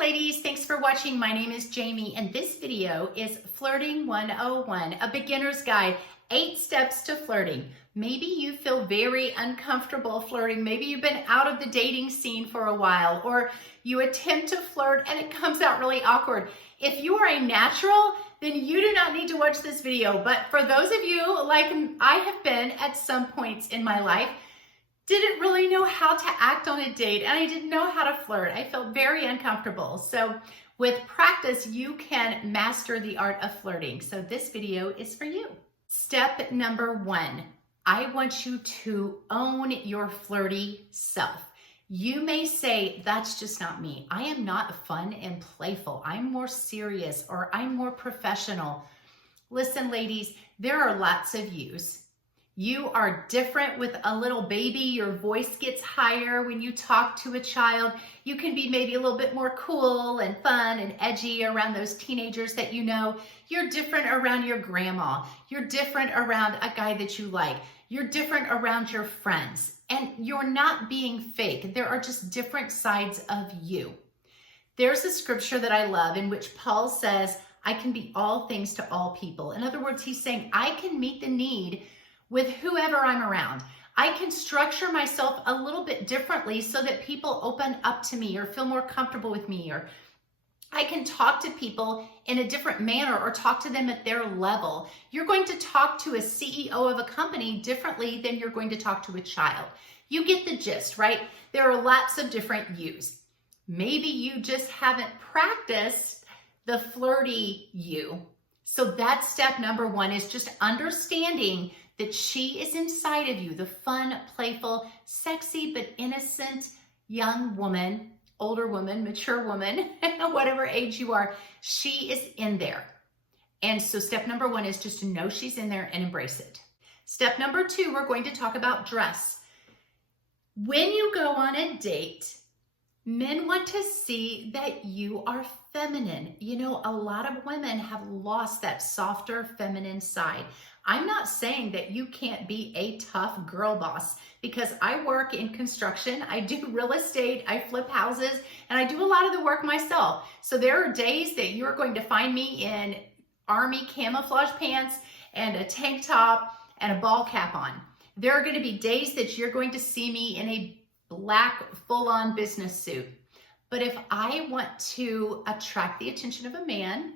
ladies, thanks for watching. My name is Jamie and this video is Flirting 101, a beginner's guide, 8 steps to flirting. Maybe you feel very uncomfortable flirting. Maybe you've been out of the dating scene for a while, or you attempt to flirt and it comes out really awkward. If you are a natural, then you do not need to watch this video. But for those of you like I have been at some points in my life, didn't really know how to act on a date, and I didn't know how to flirt. I felt very uncomfortable. So with practice, you can master the art of flirting. So this video is for you. Step number 1, I want you to own your flirty self. You may say, that's just not me. I am not fun and playful. I'm more serious, or I'm more professional. Listen, ladies, there are lots of yous. You are different with a little baby. Your voice gets higher when you talk to a child. You can be maybe a little bit more cool and fun and edgy around those teenagers that you know. You're different around your grandma. You're different around a guy that you like. You're different around your friends. And you're not being fake. There are just different sides of you. There's a scripture that I love in which Paul says, I can be all things to all people. In other words, he's saying, I can meet the need with whoever I'm around. I can structure myself a little bit differently so that people open up to me or feel more comfortable with me, or I can talk to people in a different manner or talk to them at their level. You're going to talk to a CEO of a company differently than you're going to talk to a child. You get the gist, right? There are lots of different yous. Maybe you just haven't practiced the flirty you. So that's step number 1, is just understanding that she is inside of you, the fun, playful, sexy, but innocent young woman, older woman, mature woman, whatever age you are, she is in there. And so step number 1 is just to know she's in there and embrace it. Step number 2, we're going to talk about dress. When you go on a date, men want to see that you are feminine. You know, a lot of women have lost that softer feminine side. I'm not saying that you can't be a tough girl boss, because I work in construction, I do real estate, I flip houses, and I do a lot of the work myself. So there are days that you're going to find me in army camouflage pants and a tank top and a ball cap on. There are going to be days that you're going to see me in a black full-on business suit. But if I want to attract the attention of a man,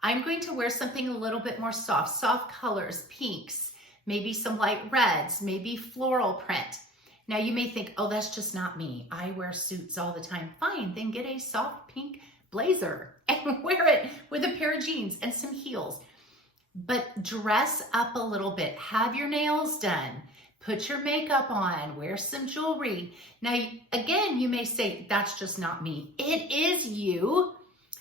I'm going to wear something a little bit more soft colors, pinks, maybe some light reds, maybe floral print. Now you may think, oh, that's just not me. I wear suits all the time. Fine, then get a soft pink blazer and wear it with a pair of jeans and some heels. But dress up a little bit. Have your nails done. Put your makeup on, wear some jewelry. Now, again, you may say, that's just not me. It is you.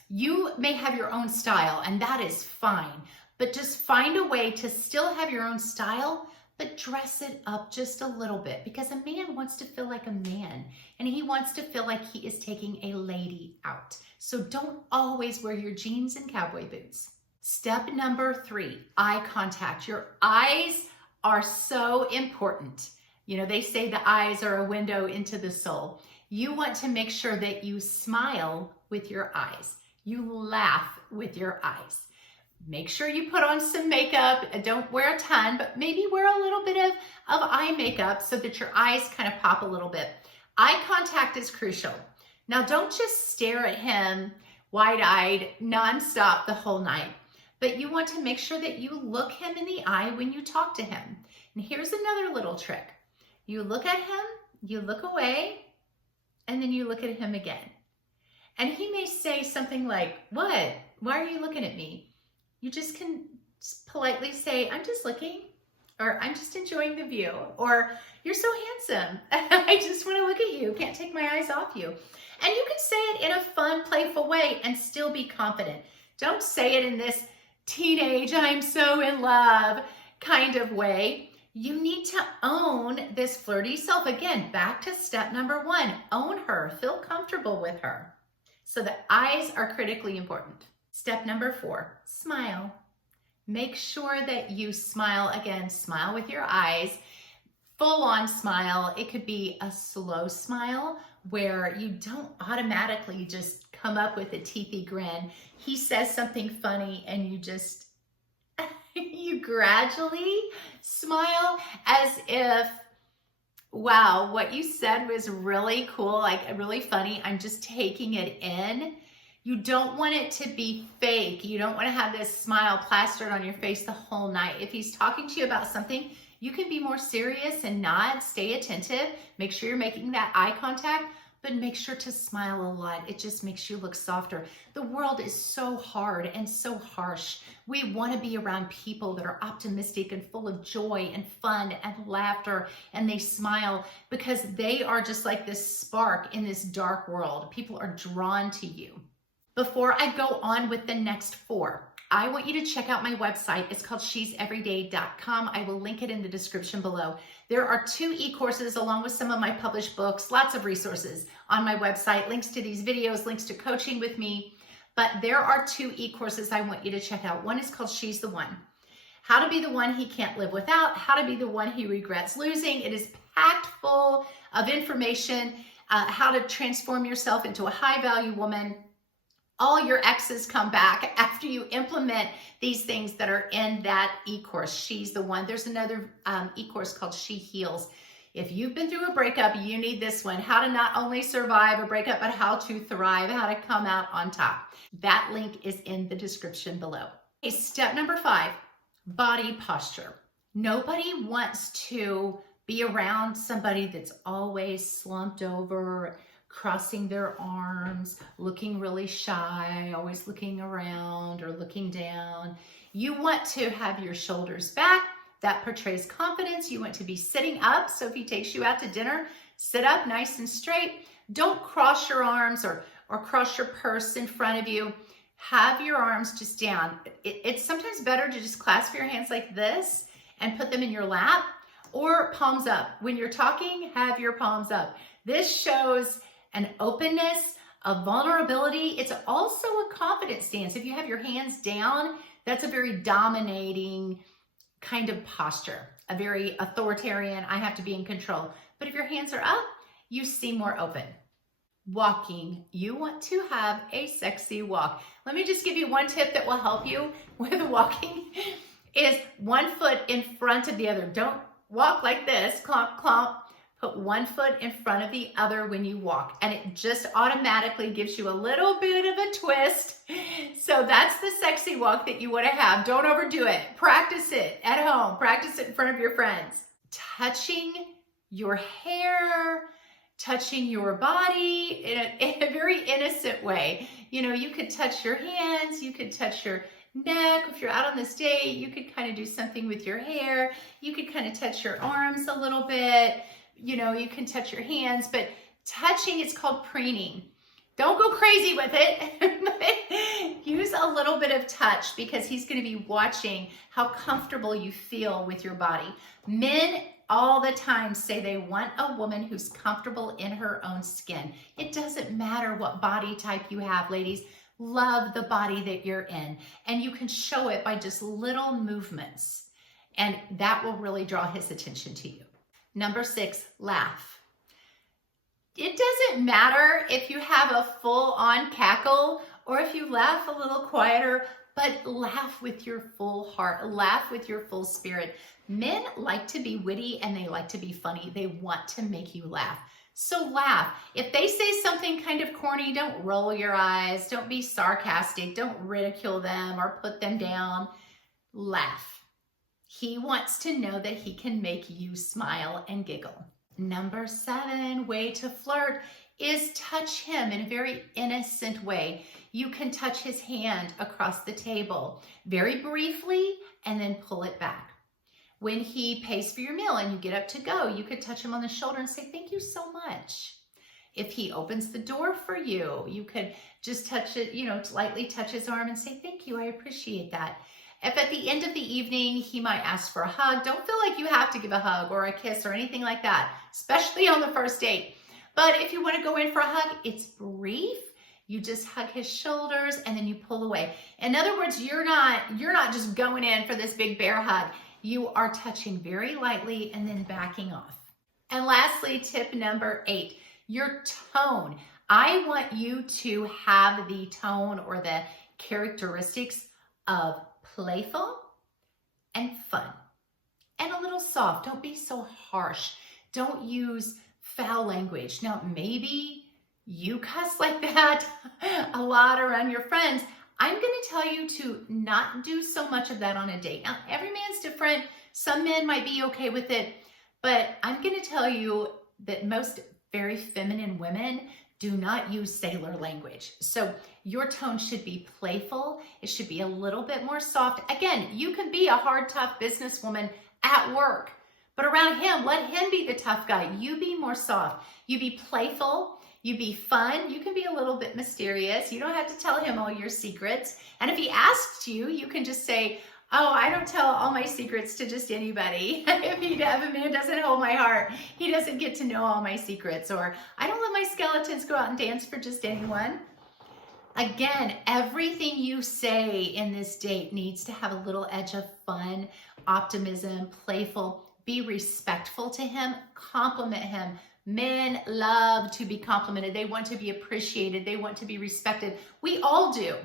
You may have your own style, and that is fine. But just find a way to still have your own style, but dress it up just a little bit, because a man wants to feel like a man, and he wants to feel like he is taking a lady out. So don't always wear your jeans and cowboy boots. Step number 3, eye contact. Your eyes are so important. You know, they say the eyes are a window into the soul. You want to make sure that you smile with your eyes. You laugh with your eyes. Make sure you put on some makeup. Don't wear a ton, but maybe wear a little bit of eye makeup so that your eyes kind of pop a little bit. Eye contact is crucial. Now, don't just stare at him wide-eyed, nonstop the whole night. But you want to make sure that you look him in the eye when you talk to him. And here's another little trick. You look at him, you look away, and then you look at him again. And he may say something like, what? Why are you looking at me? You just can politely say, I'm just looking, or I'm just enjoying the view, or you're so handsome. I just want to look at you. Can't take my eyes off you. And you can say it in a fun, playful way and still be confident. Don't say it in this teenage, I'm so in love kind of way. You need to own this flirty self. Again, back to step number 1, own her, feel comfortable with her. So the eyes are critically important. Step number 4, smile. Make sure that you smile. Again, smile with your eyes. Full on smile. It could be a slow smile where you don't automatically just come up with a teethy grin. He says something funny and you just, you gradually smile as if, wow, what you said was really cool, like really funny. I'm just taking it in. You don't want it to be fake. You don't want to have this smile plastered on your face the whole night. If he's talking to you about something, you can be more serious and nod, stay attentive. Make sure you're making that eye contact, but make sure to smile a lot. It just makes you look softer. The world is so hard and so harsh. We want to be around people that are optimistic and full of joy and fun and laughter, and they smile because they are just like this spark in this dark world. People are drawn to you. Before I go on with the next 4, I want you to check out my website. It's called she'severyday.com. I will link it in the description below. There are 2 e-courses along with some of my published books, lots of resources on my website, links to these videos, links to coaching with me. But there are 2 e-courses I want you to check out. One is called She's the One. How to be the one he can't live without, how to be the one he regrets losing. It is packed full of information, how to transform yourself into a high value woman. All your exes come back after you implement these things that are in that e-course. She's the One. There's another e-course called She Heals. If you've been through a breakup, you need this one. How to not only survive a breakup, but how to thrive, how to come out on top. That link is in the description below. Okay, step number 5, body posture. Nobody wants to be around somebody that's always slumped over, crossing their arms, looking really shy, always looking around or looking down. You want to have your shoulders back. That portrays confidence. You want to be sitting up. So if he takes you out to dinner, sit up nice and straight. Don't cross your arms or cross your purse in front of you. Have your arms just down. It's sometimes better to just clasp your hands like this and put them in your lap, or palms up. When you're talking, have your palms up. This shows an openness, a vulnerability. It's also a confidence stance. If you have your hands down, that's a very dominating kind of posture, a very authoritarian, I have to be in control. But if your hands are up, you seem more open. Walking, you want to have a sexy walk. Let me just give you one tip that will help you with walking is 1 foot in front of the other. Don't walk like this, clomp, clomp. Put 1 foot in front of the other when you walk, and it just automatically gives you a little bit of a twist. So that's the sexy walk that you want to have. Don't overdo it. Practice it at home. Practice it in front of your friends. Touching your hair, touching your body in a very innocent way. You know, you could touch your hands, you could touch your neck. If you're out on this date, you could kind of do something with your hair. You could kind of touch your arms a little bit. You know, you can touch your hands, but touching, it's called preening. Don't go crazy with it. Use a little bit of touch because he's going to be watching how comfortable you feel with your body. Men all the time say they want a woman who's comfortable in her own skin. It doesn't matter what body type you have, ladies. Love the body that you're in, and you can show it by just little movements, and that will really draw his attention to you. Number 6, laugh. It doesn't matter if you have a full-on cackle or if you laugh a little quieter, but laugh with your full heart, laugh with your full spirit. Men like to be witty and they like to be funny. They want to make you laugh. So laugh. If they say something kind of corny, don't roll your eyes, don't be sarcastic, don't ridicule them or put them down. Laugh. He wants to know that he can make you smile and giggle. Number 7, way to flirt is touch him in a very innocent way. You can touch his hand across the table very briefly and then pull it back. When he pays for your meal and you get up to go, you could touch him on the shoulder and say, thank you so much. If he opens the door for you, you could just touch it, you know, lightly touch his arm and say, thank you, I appreciate that. If at the end of the evening, he might ask for a hug, don't feel like you have to give a hug or a kiss or anything like that, especially on the first date. But if you want to go in for a hug, it's brief. You just hug his shoulders and then you pull away. In other words, you're not just going in for this big bear hug. You are touching very lightly and then backing off. And lastly, tip number 8, your tone. I want you to have the tone or the characteristics of playful and fun and a little soft. Don't be so harsh. Don't use foul language. Now, maybe you cuss like that a lot around your friends. I'm going to tell you to not do so much of that on a date. Now, every man's different. Some men might be okay with it, but I'm going to tell you that most very feminine women do not use sailor language. So your tone should be playful. It should be a little bit more soft. Again, you can be a hard, tough businesswoman at work, but around him, let him be the tough guy. You be more soft. You be playful. You be fun. You can be a little bit mysterious. You don't have to tell him all your secrets. And if he asks you, you can just say, oh, I don't tell all my secrets to just anybody. If a man doesn't hold my heart, he doesn't get to know all my secrets. Or I don't let my skeletons go out and dance for just anyone. Again, everything you say in this date needs to have a little edge of fun, optimism, playful. Be respectful to him, compliment him. Men love to be complimented. They want to be appreciated. They want to be respected. We all do.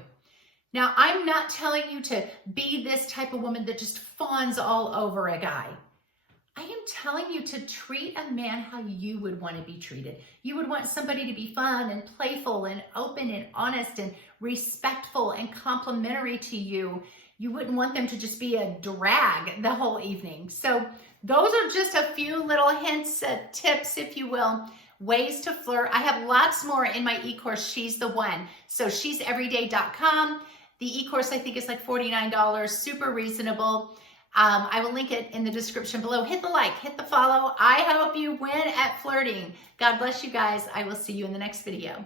Now, I'm not telling you to be this type of woman that just fawns all over a guy. I am telling you to treat a man how you would want to be treated. You would want somebody to be fun and playful and open and honest and respectful and complimentary to you. You wouldn't want them to just be a drag the whole evening. So those are just a few little hints, tips, if you will, ways to flirt. I have lots more in my e-course, She's the One. So she'severyday.com. The e-course, I think, is like $49, super reasonable. I will link it in the description below. Hit the like, hit the follow. I hope you win at flirting. God bless you guys. I will see you in the next video.